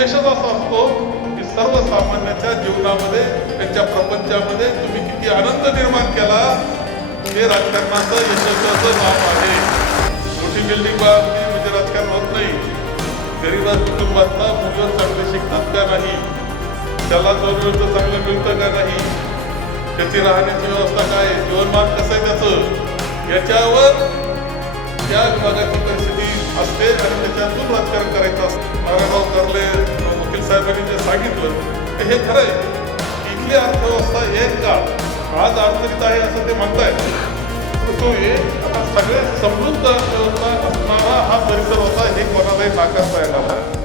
उद्देशच असा असतो की सर्वसामान्यांच्या जीवनामध्ये, त्यांच्या प्रपंचामध्ये तुम्ही किती आनंद निर्माण केला, हे राजकारणाचं यशस्वाचं नाव आहे. मोठी बिल्डिंग बांधली म्हणजे राजकारण होत नाही. गरीब कुटुंबातला मुलं चांगले शिकतात का नाही, त्याला जोरवेळचं चांगलं मिळतं का नाही, त्याची राहण्याची व्यवस्था काय, जीवनमान कसं आहे त्याचं, याच्यावर त्या विभागाची परिस्थिती असते आणि त्याच्यातून राजकारण करायचं असतं. नारायणराव कर्ले वकील साहेबांनी जे सांगितलं ते हे खरं आहे. इथली अर्थव्यवस्था एक काळ आज अडचणीत आहे असं ते म्हणतायत. तो आता सगळे समृद्ध अर्थव्यवस्था असणारा हा परिसर होता, हे कोणालाही नाकारता येणार नाही.